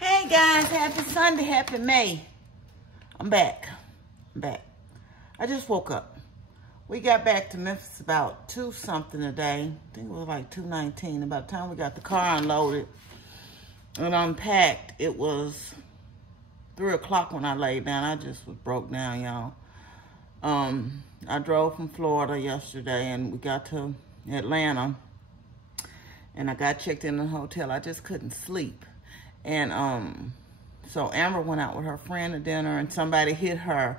Hey guys, happy Sunday, happy May. I'm back. I just woke up. We got back to Memphis about 2 something today. I think it was like 2:19. About the time we got the car unloaded and unpacked, it was 3 o'clock when I laid down. I just was broke down, y'all. I drove from Florida yesterday and we got to Atlanta and I got checked in the hotel. I just couldn't sleep. And so Amber went out with her friend to dinner and somebody hit her.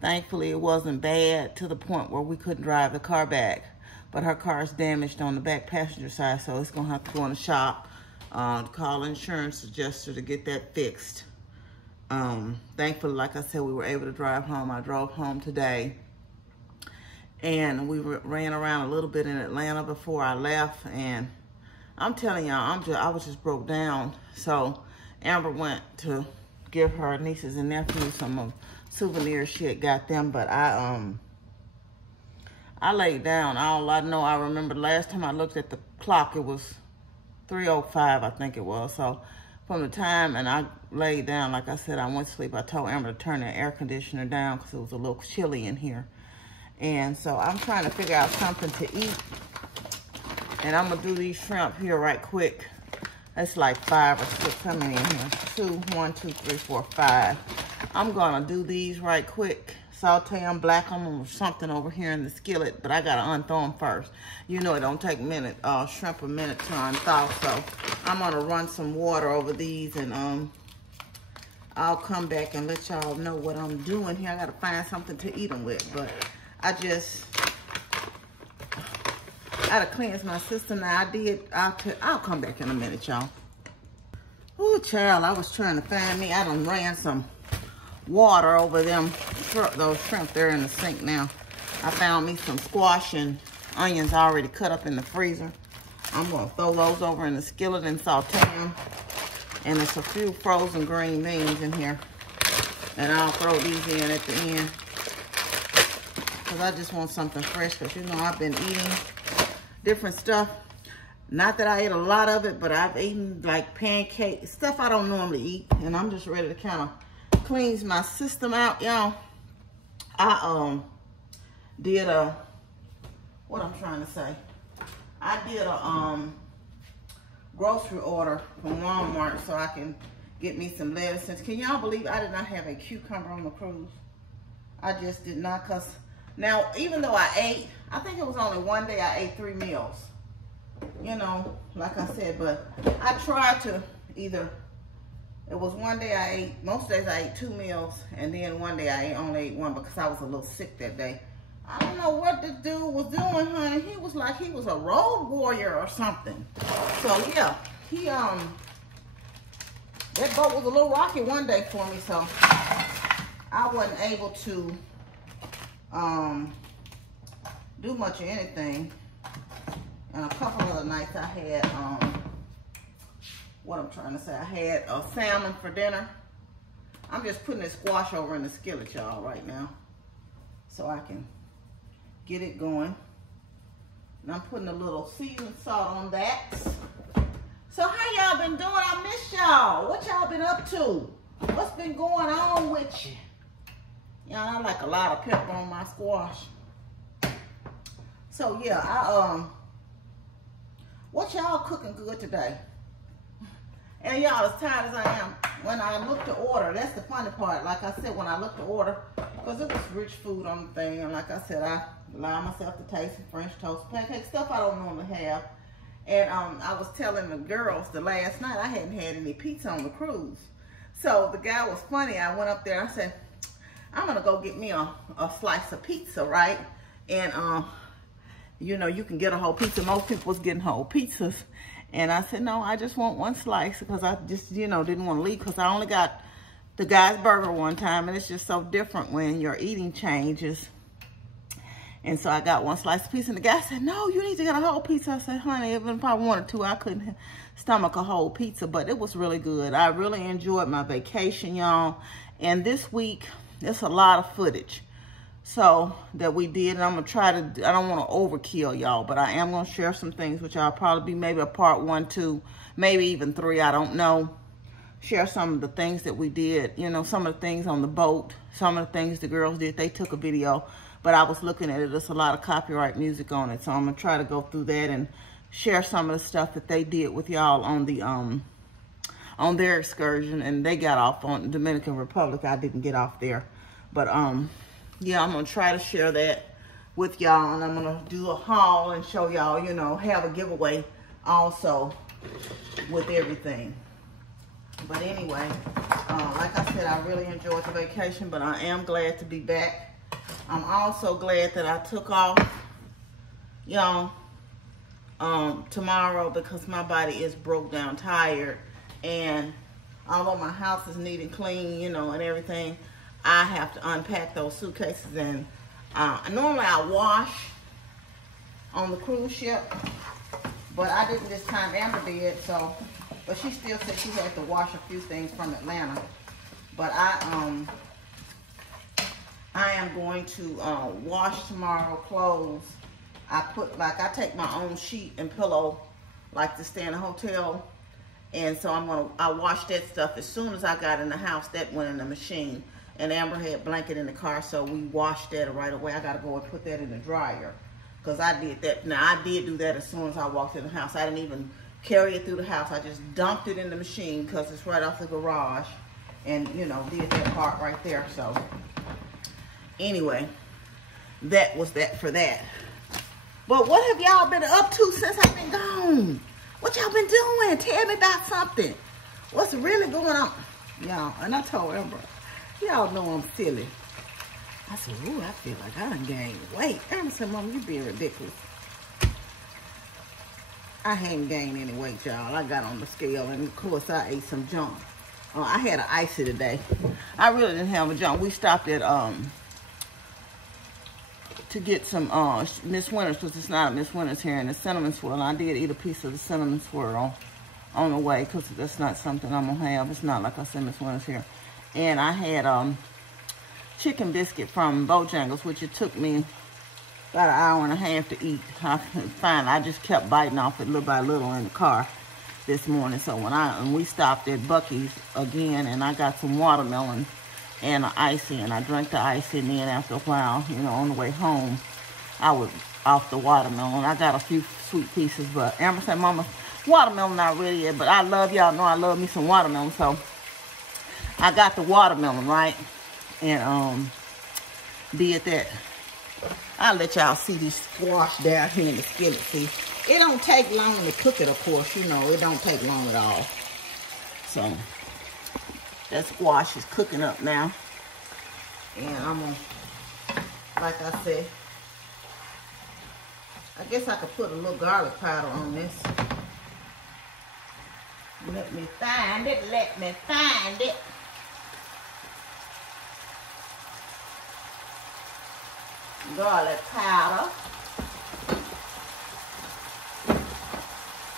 Thankfully, it wasn't bad to the point where we couldn't drive the car back. But her car is damaged on the back passenger side, so it's going to have to go in the shop, call insurance adjuster to get that fixed. Thankfully, like I said, we were able to drive home. I drove home today. And we ran around a little bit in Atlanta before I left. And I'm telling y'all, I was just broke down. So Amber went to give her nieces and nephews some souvenirs she had got them, but I laid down. All I know, I remember last time I looked at the clock, it was 3:05, I think it was. So from the time and I laid down, like I said, I went to sleep. I told Amber to turn the air conditioner down because it was a little chilly in here. And so I'm trying to figure out something to eat. And I'm gonna do these shrimp here right quick. That's like 5 or 6. How many in here? 1, 2, 3, 4, 5. I'm gonna do these right quick. Saute them, black them, or something over here in the skillet. But I gotta unthaw them first. You know it don't take shrimp a minute to unthaw. So I'm gonna run some water over these and I'll come back and let y'all know what I'm doing here. I gotta find something to eat them with. But I gotta cleanse my system now. I'll come back in a minute, y'all. Ooh, child, I was trying to find me. I done ran some water over those shrimp. They're in the sink now. I found me some squash and onions already cut up in the freezer. I'm gonna throw those over in the skillet and saute them. And there's a few frozen green beans in here. And I'll throw these in at the end. Cause I just want something fresh, cause you know I've been eating different stuff. Not that I ate a lot of it, but I've eaten like pancakes, stuff I don't normally eat. And I'm just ready to kind of cleanse my system out, y'all. I did what I'm trying to say. I did a grocery order from Walmart so I can get me some lettuce. Can y'all believe I did not have a cucumber on the cruise? I just did not, cause now, even though I ate, I think it was only one day I ate 3 meals. You know, like I said, but I tried to it was one day I ate, most days I ate 2 meals, and then one day I only ate 1 because I was a little sick that day. I don't know what this dude was doing, honey. He was like he was a road warrior or something. So yeah, that boat was a little rocky one day for me, so I wasn't able to do much of anything. And a couple other nights I had I had a salmon for dinner. I'm just putting this squash over in the skillet, y'all, right now, so I can get it going. And I'm putting a little seasoned salt on that. So how y'all been doing? I miss y'all. What y'all been up to? What's been going on with you? Y'all, I like a lot of pepper on my squash. So yeah, what y'all cooking good today? And y'all, as tired as I am, when I look to order, that's the funny part. Like I said, when I look to order, because it was rich food on the thing, and like I said, I allow myself to taste some French toast, pancakes, stuff I don't normally have. And I was telling the girls the last night I hadn't had any pizza on the cruise. So the guy was funny. I went up there, I said, I'm gonna go get me a slice of pizza, right? And you know, you can get a whole pizza. Most people was getting whole pizzas. And I said, no, I just want 1 slice because I just, you know, didn't want to leave because I only got the guy's burger one time. And it's just so different when your eating changes. And so I got 1 slice of pizza. And the guy said, no, you need to get a whole pizza. I said, honey, even if I wanted to, I couldn't stomach a whole pizza. But it was really good. I really enjoyed my vacation, y'all. And this week, it's a lot of footage. So that we did, and I'm gonna try to, I don't want to overkill y'all, but I am gonna share some things which I'll probably be maybe a part 1, 2, maybe even 3, I don't know. share some of the things that we did. You know, some of the things on the boat, some of the things the girls did. They took a video, but I was looking at it. There's a lot of copyright music on it, so I'm gonna try to go through that and share some of the stuff that they did with y'all on the on their excursion. And they got off on Dominican Republic. I didn't get off there, but yeah, I'm gonna try to share that with y'all, and I'm gonna do a haul and show y'all, you know, have a giveaway also with everything. But anyway, like I said, I really enjoyed the vacation, but I am glad to be back. I'm also glad that I took off, y'all, tomorrow, because my body is broke down, tired, and although my house is neat and clean, you know, and everything, I have to unpack those suitcases. And normally I wash on the cruise ship, but I didn't this time. Amber did, so, but she still said she had to wash a few things from Atlanta. But I am going to wash tomorrow clothes. I take my own sheet and pillow, like to stay in a hotel, and so I wash that stuff as soon as I got in the house. That went in the machine. And Amber had a blanket in the car, so we washed that right away. I gotta go and put that in the dryer, because I did that. Now, I did do that as soon as I walked in the house. I didn't even carry it through the house. I just dumped it in the machine, because it's right off the garage, and, you know, did that part right there. So anyway, that was that for that. But what have y'all been up to since I've been gone? What y'all been doing? Tell me about something. What's really going on? Y'all, and I told Amber, y'all know I'm silly. I said, ooh, I feel like I done gained weight. Amber said, Mom, you being ridiculous. I hadn't gained any weight, y'all. I got on the scale, and of course, I ate some junk. I had an icy today. I really didn't have a junk. We stopped at, to get some Miss Winters, because it's not a Miss Winters here, and the cinnamon swirl. I did eat a piece of the cinnamon swirl on the way, because that's not something I'm going to have. It's not like I said, Miss Winters here. And I had chicken biscuit from Bojangles, which it took me about an hour and a half to eat. I just kept biting off it little by little in the car this morning. So when we stopped at Buc-ee's again, and I got some watermelon and an icy, and I drank the icy, and then after a while, you know, on the way home, I was off the watermelon. I got a few sweet pieces, but Amber said, Mama, watermelon not ready yet, but I love, y'all know I love me some watermelon, so I got the watermelon, right? And be it that, I'll let y'all see this squash down here in the skillet. See, it don't take long to cook it, of course, you know, it don't take long at all. So that squash is cooking up now, and I'm gonna, like I said, I guess I could put a little garlic powder on this. Let me find it, let me find it. Garlic powder.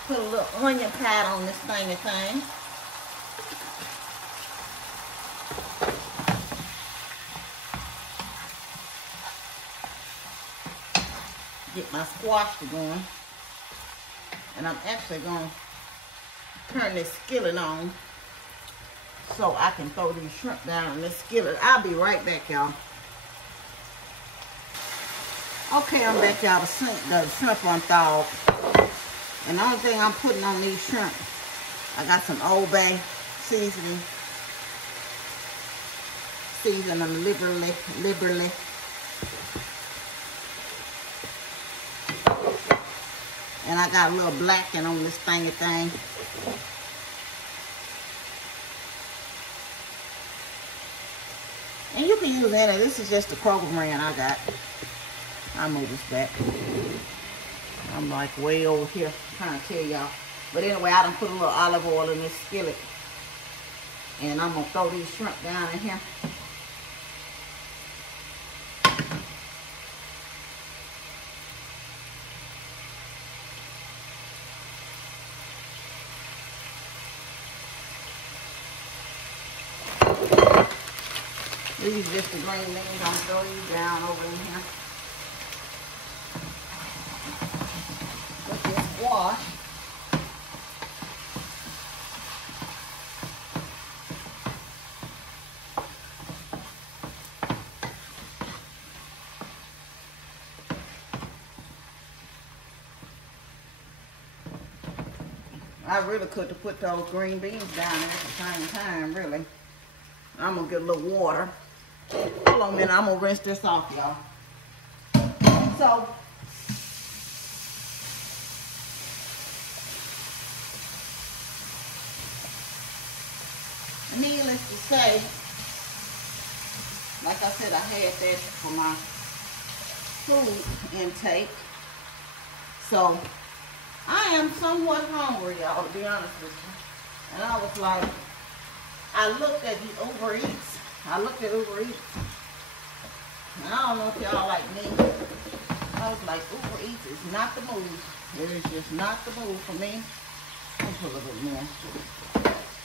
Put a little onion powder on this thing. Get my squash to going. And I'm actually going to turn this skillet on so I can throw these shrimp down in this skillet. I'll be right back, y'all. Okay, I'm back, y'all. The shrimp unthawed. And the only thing I'm putting on these shrimp, I got some Old Bay seasoning. Season them liberally. And I got a little blacking on this thing. And you can use any. This is just the Kroger brand I got. I'll move this back. I'm like way over here trying to tell y'all. But anyway, I done put a little olive oil in this skillet. And I'm going to throw these shrimp down in here. These just the green beans. I'm going to throw these down over in here. With this wash. I really could have put those green beans down there at the same time, really. I'm gonna get a little water. Hold on a minute, I'm gonna rinse this off, y'all. So, needless to say, like I said, I had that for my food intake. So, I am somewhat hungry, y'all, to be honest with you. And I was like, I looked at the Uber Eats. I looked at Uber Eats. And I don't know if y'all like me. I was like, Uber Eats is not the move. It is just not the move for me. I'll put a little bit more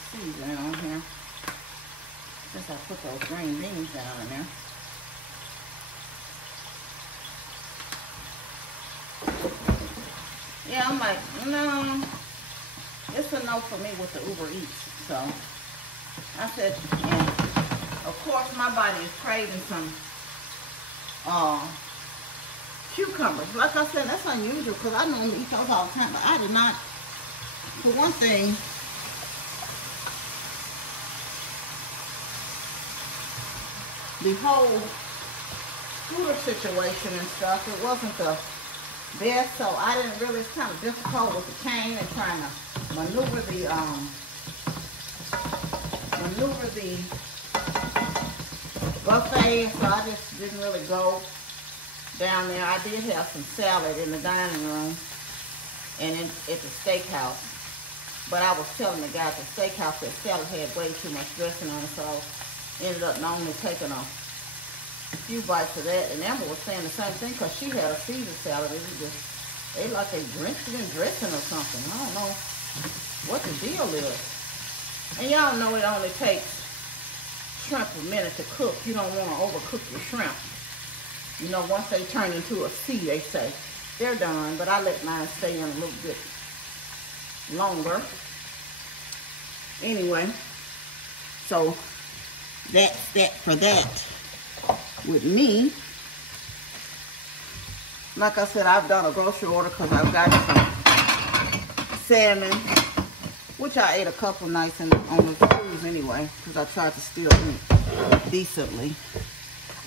seasoning on here. Since I put those green beans down in there. Yeah, I'm like, no, it's a no for me with the Uber Eats. So I said, and of course my body is craving some cucumbers. Like I said, that's unusual because I normally eat those all the time, but I did not. For one thing, the whole scooter situation and stuff, it wasn't the best, so I didn't really, it's kind of difficult with the cane and trying to maneuver the buffet, so I just didn't really go down there. I did have some salad in the dining room and at the steakhouse, but I was telling the guy at the steakhouse that salad had way too much dressing on it, so I ended up only taking a few bites of that. And Amber was saying the same thing because she had a Caesar salad. It was just, they like they drenched it in dressing or something. I don't know what the deal is. And y'all know it only takes shrimp a minute to cook. You don't want to overcook your shrimp. You know, once they turn into a C, they say they're done. But I let mine stay in a little bit longer. Anyway, so that's that for that. With me, like I said, I've done a grocery order because I've got some salmon, which I ate a couple nights on the cruise anyway, because I tried to still eat decently.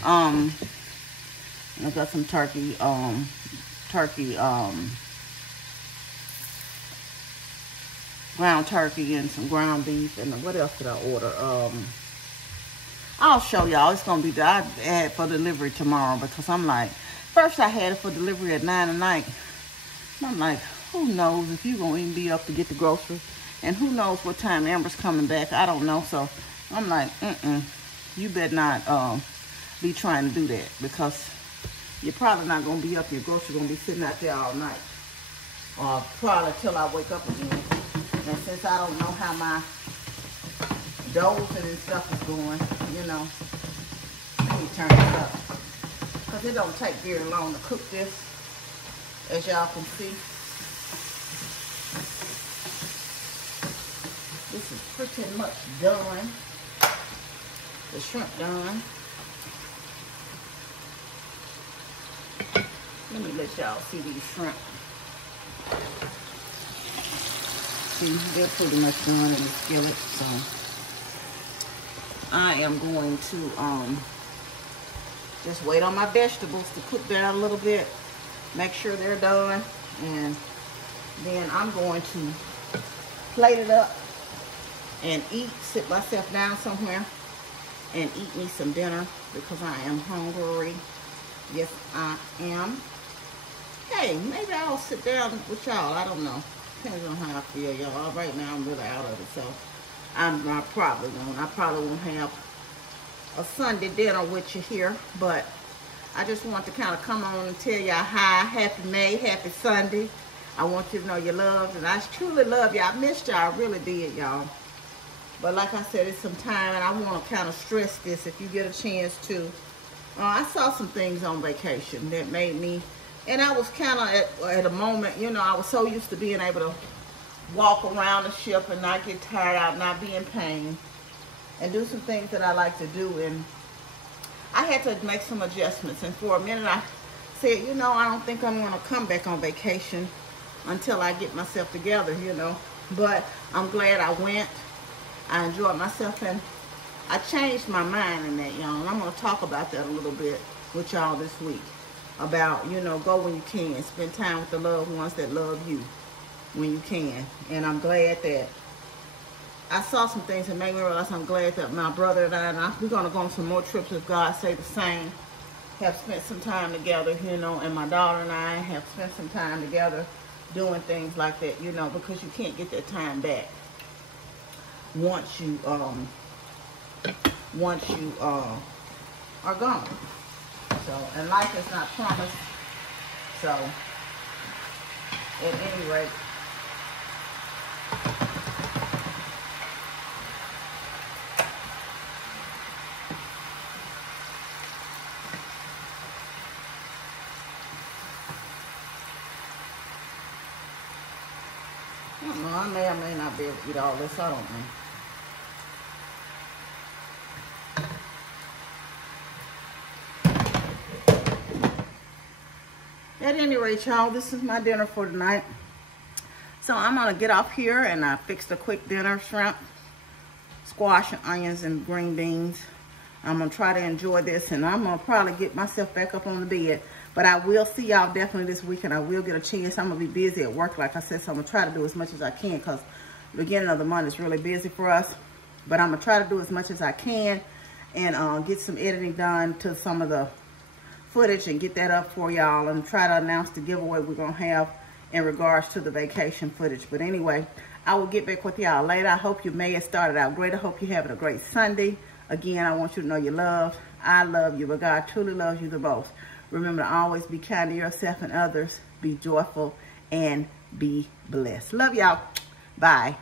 I got some turkey, ground turkey and some ground beef, and what else did I order? I'll show y'all. It's going to be, I had for delivery tomorrow because I'm like, first I had it for delivery at 9 at night. And I'm like, who knows if you're going to even be up to get the groceries. And who knows what time Amber's coming back. I don't know. So I'm like, you better not be trying to do that because you're probably not going to be up. Your groceries going to be sitting out there all night. Or probably till I wake up again. And since I don't know how my dozing and stuff is going, you know, let me turn it up because it don't take very long to cook this, as y'all can see. This is pretty much done. The shrimp done. Let me let y'all see these shrimp. See, they're pretty much done in the skillet, so I am going to just wait on my vegetables to cook down a little bit, make sure they're done, and then I'm going to plate it up and eat, sit myself down somewhere and eat me some dinner because I am hungry. Yes, I am. Hey, maybe I'll sit down with y'all. I don't know. Depends on how I feel, y'all. Right now, I'm really out of it, so I probably won't have a Sunday dinner with you here, but I just want to kind of come on and tell y'all hi, happy May, happy Sunday. I want you to know you're loved, and I truly love y'all. I missed y'all, I really did, y'all. But like I said, it's some time, and I want to kind of stress this if you get a chance to. I saw some things on vacation that made me, and I was kind of at a moment, you know, I was so used to being able to walk around the ship and not get tired out, not be in pain, and do some things that I like to do. And I had to make some adjustments. And for a minute, I said, you know, I don't think I'm going to come back on vacation until I get myself together, you know. But I'm glad I went. I enjoyed myself, and I changed my mind in that, y'all. And I'm going to talk about that a little bit with y'all this week. About, you know, go when you can. Spend time with the loved ones that love you when you can. And I'm glad that I saw some things that made me realize I'm glad that my brother and I, we're going to go on some more trips if God say the same. Have spent some time together, you know, and my daughter and I have spent some time together doing things like that, you know, because you can't get that time back once you are gone. So, and life is not promised. So, at any rate, I don't know, I may or may not be able to eat all this, I don't know. At any rate, y'all, this is my dinner for tonight. So I'm going to get off here and I fixed a quick dinner, shrimp, squash, and onions, and green beans. I'm going to try to enjoy this, and I'm going to probably get myself back up on the bed. But I will see y'all definitely this weekend. I will get a chance. I'm going to be busy at work, like I said, so I'm going to try to do as much as I can because the beginning of the month is really busy for us. But I'm going to try to do as much as I can and get some editing done to some of the footage and get that up for y'all and try to announce the giveaway we're going to have in regards to the vacation footage. But anyway, I will get back with y'all later. I hope your May has started out great. I hope you're having a great Sunday. Again, I want you to know you're loved. I love you, but God truly loves you the most. Remember to always be kind to yourself and others. Be joyful and be blessed. Love y'all. Bye.